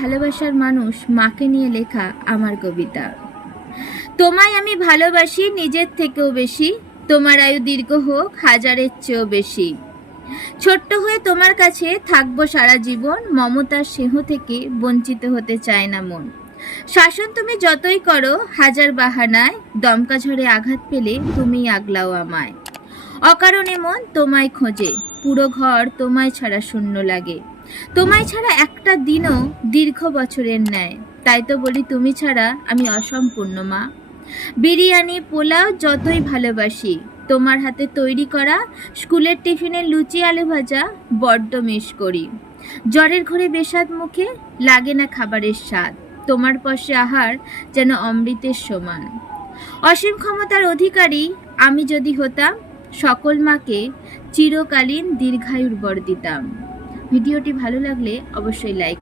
ভালোবাসার মানুষ মাকে নিয়ে লেখা আমার কবিতা। তোমায় আমি ভালোবাসি নিজের থেকেও বেশি, তোমার আয়ু দীর্ঘ হোক হাজারের চেয়েও বেশি। ছোট্ট হয়ে তোমার কাছে থাকবো সারা জীবন, মমতার স্নেহ থেকে বঞ্চিত হতে চায় না মন। শাসন তুমি যতই করো হাজার বাহানায়, দমকা ঝড়ে আঘাত পেলে তুমি আগলাও আমায়। অকারণে মন তোমায় খোঁজে, পুরো ঘর তোমায় ছাড়া শূন্য লাগে। তোমায় ছাড়া একটা দিনও দীর্ঘ বছরের ন্যায়, তাই তো বলি তুমি ছাড়া আমি অসম্পূর্ণ মা। বিরিয়ানি পোলাও যতই ভালোবাসি, তোমার হাতে তৈরি করা স্কুলের টিফিনের লুচি আলু ভাজা বড্ড মিস করি। জ্বরের ঘরে বেস্বাদ মুখে লাগে না খাবারের স্বাদ, তোমার পাশে আহার যেন অমৃতের সমান। অসীম ক্ষমতার অধিকারী আমি যদি হতাম, সকল মাকে চিরকালীন দীর্ঘায়ুর বর দিতাম। ভিডিওটি ভালো লাগলে অবশ্যই লাইক